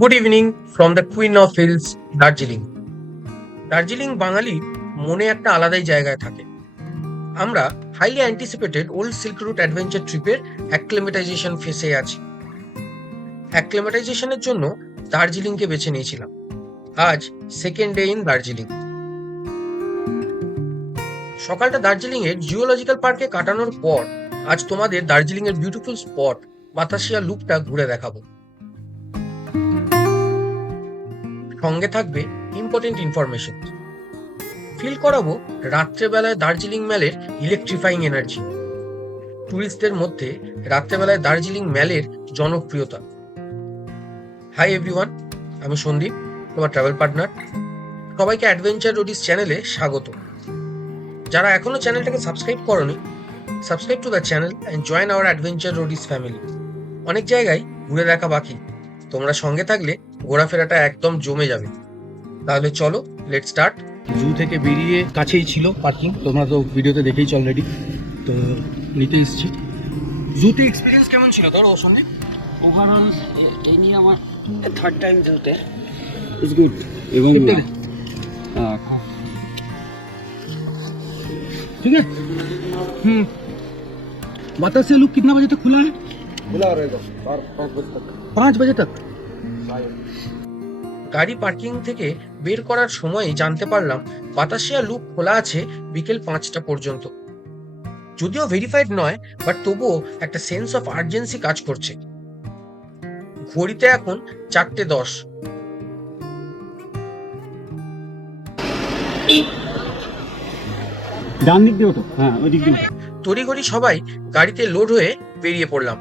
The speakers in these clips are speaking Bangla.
Good evening from the queen of hills, Darjeeling. Darjeeling বাঙালির মনে একটা আলাদাই জায়গায় থাকে। আমরা highly anticipated old silk route adventure ট্রিপের অ্যাক্লিমেটাইজেশন ফেসে আছি। অ্যাক্লিমেটাইজেশনের জন্য দার্জিলিংকে বেছে নিয়েছিলাম। আজ সেকেন্ড ডে ইন দার্জিলিং। সকালটা দার্জিলিং এর জিওলজিক্যাল পার্কে কাটানোর পর আজ তোমাদের দার্জিলিং এর বিউটিফুল স্পট বাতাসিয়া লুপটা ঘুরে দেখাবো। সঙ্গে থাকবে ইম্পর্টেন্ট ইনফরমেশন। ফিল করাবো রাত্রেবেলায় দার্জিলিং ম্যালের ইলেকট্রিফাইং এনার্জি। ট্যুরিস্টদের মধ্যে রাত্রেবেলায় দার্জিলিং ম্যালের জনপ্রিয়তা। হাই এভরিওয়ান, আমি সন্দীপ, তোমার ট্রাভেল পার্টনার। সবাইকে অ্যাডভেঞ্চার রোডিস চ্যানেলে স্বাগত। যারা এখনো চ্যানেলটাকে সাবস্ক্রাইব করনি, subscribe to the channel and join our adventure Roadies family. অনেক জায়গায় ঘুরে দেখা বাকি, তোমরা সঙ্গে থাকলে ঘোরাফেরাটা একদম জমে যাবে। তাহলে চলো, লেটস স্টার্ট। জু থেকে বেরিয়ে কাছেই ছিল পার্কিং, তোমরা তো ভিডিওতে দেখেইছ অলরেডি। তো নিতে এসেছি। জুতে এক্সপিরিয়েন্স কেমন ছিল তোর ওর সঙ্গে? ওভারঅল এই নিয়ে আমার থার্ড টাইম যেতে ইজ গুড। এবং ठीक है। बतासिया लूप कितना बजे तक खुला है? खुला रहेगा 5 बजे तक। 5 बजे तक। গাড়ি পার্কিং থেকে বের করার সময়ই জানতে পারলাম বাতাসিয়া লুপ খোলা আছে বিকেল 5টা পর্যন্ত। যদিও ভেরিফাইড নয়, বাট তবুও একটা সেন্স অফ আর্জেন্সি কাজ করছে। ঘড়িতে এখন 4:10। ডান দিক দিয়ে ওঠো। হ্যাঁ, ওই দিক দিয়ে। তড়িঘড়ি সবাই গাড়িতে লোড হয়ে বেরিয়ে পড়লাম।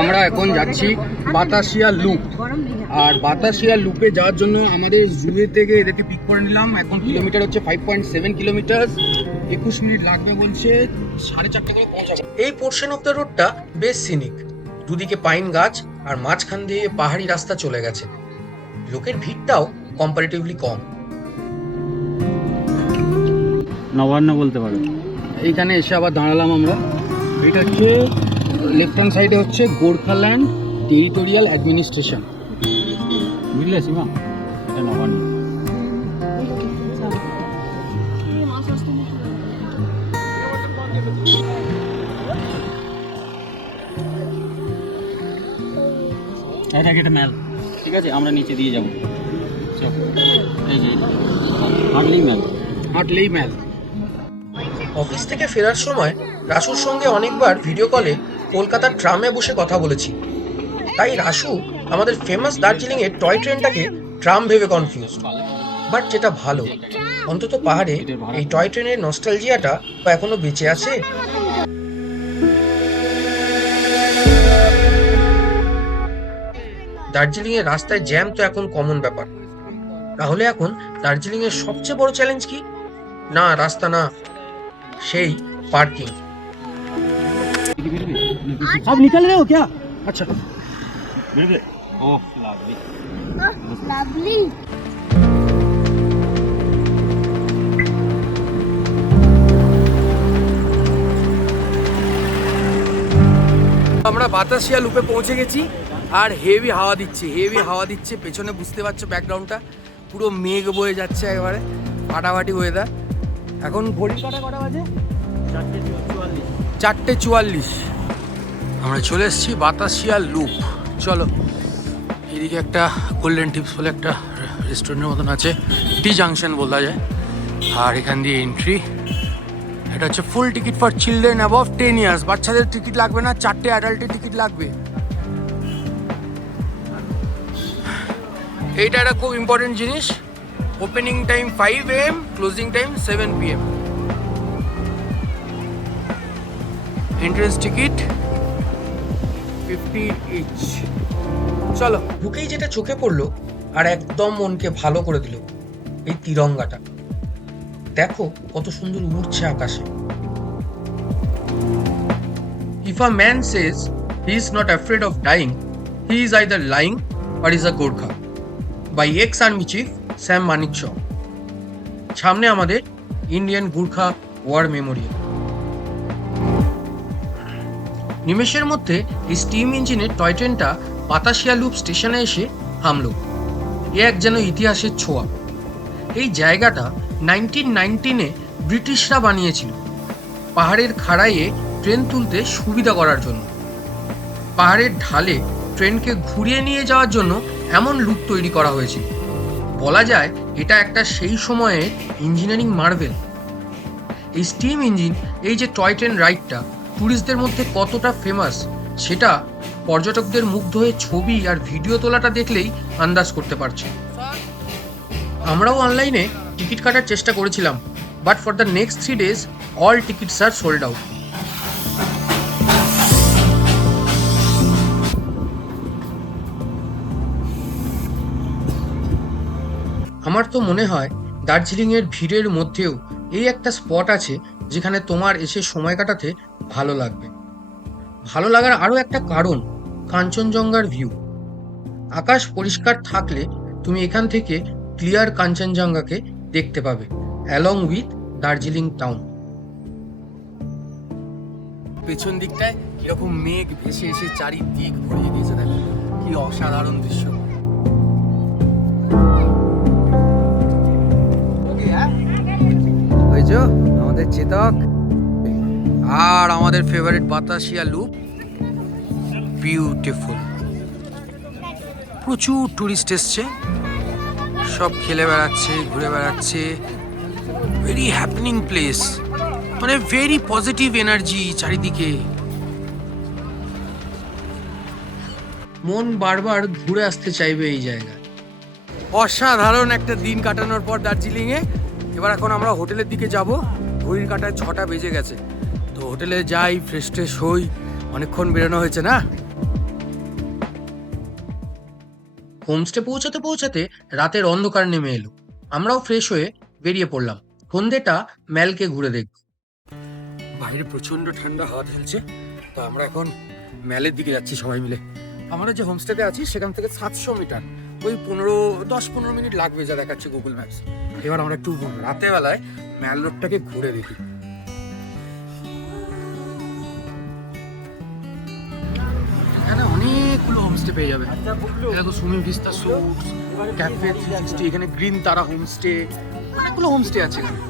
আমরা এখন যাচ্ছি বাতাসিয়া লুপ। আর বাতাসিয়া লুপে যাওয়ার জন্য আমাদের জুয়ে থেকে এদেরকে পিক করে নিলাম। এখন কিলোমিটার হচ্ছে 5.7 কিলোমিটার। 21 মিনিট লাগবে বলছে, 4:30 করে পৌঁছাবো। এই পোর্শন অফ দ্য রোডটা বেশ সিনিক। দুদিকে পাইন গাছ আর মাঝখান দিয়ে পাহাড়ি রাস্তা চলে গেছে। লোকের ভিড়টাও কম্পারেটিভলি কম। নবান্ন বলতে পারো। এইখানে এসে আবার দাঁড়ালাম আমরা। এটা হচ্ছে লেফট হ্যান্ড সাইডে হচ্ছে গোর্খাল্যান্ড টেরিটোরিয়াল অ্যাডমিনিস্ট্রেশন। বুঝলে সীমা, এটা নবান্ন। এটা ম্যাল। ঠিক আছে, আমরা নিচে দিয়ে যাবো। এই যে হার্ডলি ম্যাল। হাটলেই ম্যাল। অফিস থেকে ফেরার সময় রাসুর সঙ্গে অনেকবার ভিডিও কলে কলকাতার ট্রামে বসে কথা বলেছি। তাই রাসু আমাদের ফেমাস দার্জিলিং এর টয় ট্রেনটাকে ট্রাম ভেবে কনফিউজ। বাট যেটা ভালো, অন্তত পাহাড়ে এই টয় ট্রেনের নস্টালজিয়াটা এখনো বেঁচে আছে। দার্জিলিং এর রাস্তায় জ্যাম তো এখন কমন ব্যাপার। তাহলে এখন দার্জিলিং এর সবচেয়ে বড় চ্যালেঞ্জ কি? না রাস্তা না, সেই পার্কিং। अब निकल रहे हो क्या? अच्छा। ওহ লাভলি। Lovely. আমরা বাতাসিয়া লুপে পৌঁছে গেছি। আর হেভি হাওয়া দিচ্ছে পেছনে, বুঝতে পারছো ব্যাকগ্রাউন্ডটা পুরো মেঘ বয়ে যাচ্ছে, একেবারে ফাটাফাটি ওয়েদার। এখন ঘড়ি কটা বাজে? 4:44। আমরা চলে এসেছি বাতাসিয়া লুপ। চলো, এদিকে একটা গোল্ডেন টিপস বলে একটা রেস্টুরেন্টের মতন আছে, টি জাংশন বলা যায়। আর এখান দিয়ে এন্ট্রি। এটা হচ্ছে full ticket for children above 10 years. বাচ্চাদের টিকিট লাগবে না, 4টে অ্যাডাল্টের টিকিট লাগবে। এইটা একটা খুব ইম্পর্টেন্ট জিনিস। Opening time 5 AM, closing time 7 PM। Entrance ticket 50 each. চলো, ঢুকেই যেটা চোখে পড়লো আর একদম মনকে ভালো করে দিল, এই তিরঙ্গাটা দেখো কত সুন্দর উড়ছে আকাশে। If a man says he is not afraid of dying, he is either lying or is a Gorkha. by ex-army chief Sam Manekshaw। সামনে আমাদের ইন্ডিয়ান গুর্খা ওয়ার মেমোরিয়াল। নিমেষের মধ্যে এই স্টিম ইঞ্জিনের টয় ট্রেনটা বাতাসিয়া লুপ স্টেশনে এসে থামল। এ এক যেন ইতিহাসের ছোঁয়া। এই জায়গাটা 1919-এ ব্রিটিশরা বানিয়েছিল পাহাড়ের খাড়াইয়ে ট্রেন তুলতে সুবিধা করার জন্য। পাহাড়ের ঢালে ট্রেনকে ঘুরিয়ে নিয়ে যাওয়ার জন্য এমন লুপ তৈরি করা হয়েছিল। বলা যায় এটা একটা সেই সময়ে ইঞ্জিনিয়ারিং মার্ভেল। এই স্টিম ইঞ্জিন, এই যে টয় ট্রেন রাইডটা ট্যুরিস্টদের মধ্যে কতটা ফেমাস সেটা পর্যটকদের মুগ্ধ হয়ে ছবি আর ভিডিও তোলাটা দেখলেই আন্দাজ করতে পারছে। আমরাও অনলাইনে টিকিট কাটার চেষ্টা করেছিলাম, but for the next 3 days all tickets are sold out. আমার তো মনে হয় দার্জিলিংয়ের ভিড়ের মধ্যেও এই একটা স্পট আছে যেখানে তোমার এসে সময় কাটাতে ভালো লাগবে। ভালো লাগার আরও একটা কারণ কাঞ্চনজঙ্ঘার ভিউ। আকাশ পরিষ্কার থাকলে তুমি এখান থেকে ক্লিয়ার কাঞ্চনজঙ্ঘাকে দেখতে পাবে অ্যালং উইথ দার্জিলিং টাউন। পেছন দিকটায় কিরকম মেঘ ভেসে এসে চারিদিক ভরিয়ে দিয়েছে, দেখো কি অসাধারণ দৃশ্য। ওই যে আমাদের চেতক আর আমাদের ফেভারিট বাতাসিয়া লুপ, বিউটিফুল। প্রচুর টুরিস্ট এসছে, সব খেলে বেড়াচ্ছে, ঘুরে বেড়াচ্ছে। ভেরি হ্যাপেনিং প্লেস, মানে ভেরি পজিটিভ এনার্জি চারিদিকে। মন বারবার ঘুরে আসতে চাইবে এই জায়গায়। অসাধারণ একটা দিন কাটানোর পর দার্জিলিংয়ে এবার এখন আমরা হোটেলের দিকে যাব। ঘড়ির কাঁটায় 6টা বেজে গেছে, তো হোটেলে যাই, ফ্রেশ ট্রেশ হই, অনেকক্ষণ বেরোনো হয়েছে না। হোমস্টে পৌঁছাতে পৌঁছাতে রাতের অন্ধকার নেমে এলো। আমরাও ফ্রেশ হয়ে বেরিয়ে পড়লাম সন্ধেটা ম্যালকে ঘুরে দেখব। বাইরে প্রচন্ড ঠান্ডা হাওয়া খেলছে, তো আমরা এখন ম্যালের দিকে যাচ্ছি সবাই মিলে। আমরা যে হোমস্টেতে আছি সেখান থেকে 700 মিটার, ওই 10-15 মিনিট লাগবে যা দেখাচ্ছে গুগল ম্যাপস। এবার আমরা একটু রাতে বেলায় ম্যাল রোডটাকে ঘুরে দেখি। এখানে অনেকগুলো হোমস্টে পেয়ে যাবে। দেখো সুমি ভিস্তা সুটস, ক্যাফে 360, এখানে গ্রিন তারা হোমস্টে, অনেকগুলো হোমস্টে আছে এখানে।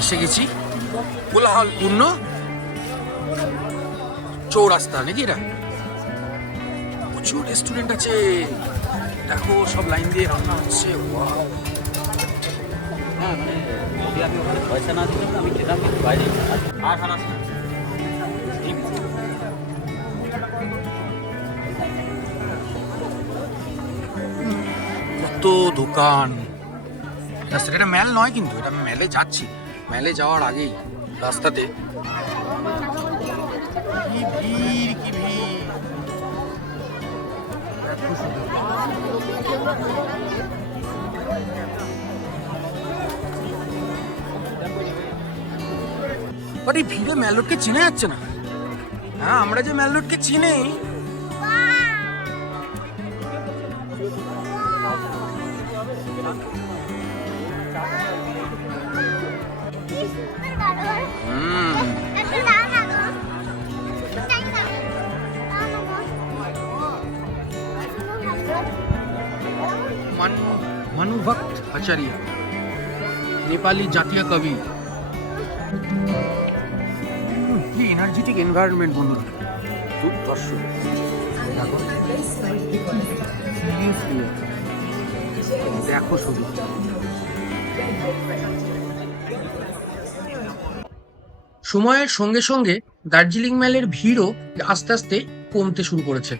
এসে গেছি কোলাহলপূর্ণ চৌরাস্তা, নাকি এটা? প্রচুর রেস্টুরেন্ট আছে, দেখো সব লাইন দিয়ে রান্না হচ্ছে। ওয়াও, হ্যাঁ মানে যদি আমি ওখানে পয়সা না দিতাম আমি খেতাম কিন্তু বাইরে। আর খারাপ কত দোকান। এটা ম্যাল নয়, কিন্তু এটা আমি ম্যালে যাচ্ছি। ম্যালে যাওয়ার আগেই রাস্তাতে কি ভিড়, কি ভিড়। বাট এই ভিড়ে ম্যাল রোডকে চিনে যাচ্ছে না। হ্যাঁ, আমরা যে ম্যাল রোডকে চিনি, মনুভক্ত আচার্য, নেপালি জাতীয় কবি। কি এনার্জেটিক এনভায়রনমেন্ট বন্ধুরা, দুর্ধর্ষ। দেখো শুধু সময়ের সঙ্গে সঙ্গে দার্জিলিং ম্যালের ভিড়ও আস্তে আস্তে কমতে শুরু করেছে।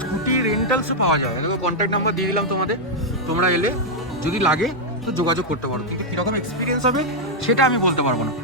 স্কুটি রেন্টালসও পাওয়া যায়, কন্ট্যাক্ট নাম্বার দিয়ে দিলাম তোমাদের, তোমরা এলে যদি লাগে তো যোগাযোগ করতে পারো। কিন্তু কিরকম এক্সপিরিয়েন্স হবে সেটা আমি বলতে পারবো না।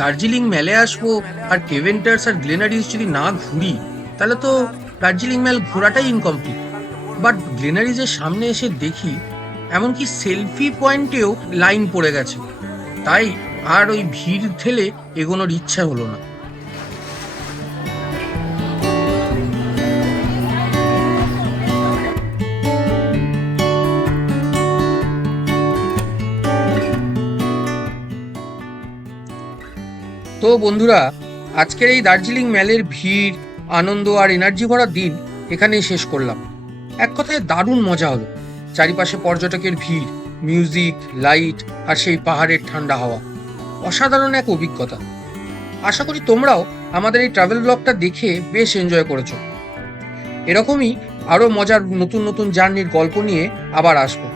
দার্জিলিং মেলে আসবো আর কেভেন্টার্স আর গ্লেনারিস যদি না ঘুরি, তাহলে তো দার্জিলিং মেল ঘোরাটাই ইনকমপ্লিট। বাট গ্লেনারিজের সামনে এসে দেখি এমনকি সেলফি পয়েন্টেও লাইন পড়ে গেছে, তাই আর ওই ভিড় ঠেলে এগোনোর ইচ্ছা হলো না। তো বন্ধুরা, আজকের এই দার্জিলিং মেলের ভিড়, আনন্দ আর এনার্জি ভরা দিন এখানেই শেষ করলাম। এক কথায় দারুণ মজা হলো। চারিপাশে পর্যটকের ভিড়, মিউজিক, লাইট আর সেই পাহাড়ের ঠান্ডা হাওয়া, অসাধারণ এক অভিজ্ঞতা। আশা করি তোমরাও আমাদের এই ট্রাভেল ব্লগটা দেখে বেশ এনজয় করেছো। এরকমই আরও মজার নতুন নতুন জার্নির গল্প নিয়ে আবার আসবো।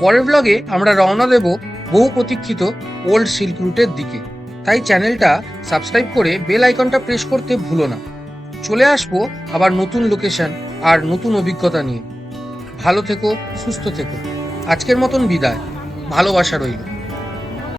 পরের ব্লগে আমরা রওনা দেব বহু প্রতীক্ষিত ওল্ড সিল্ক রুটের দিকে, তাই চ্যানেলটা সাবস্ক্রাইব করে বেল আইকনটা প্রেস করতে ভুলো না। চলে আসবো আবার নতুন লোকেশন আর নতুন অভিজ্ঞতা নিয়ে। ভালো থেকো, সুস্থ থেকো। আজকের মতন বিদায়, ভালোবাসা রইল।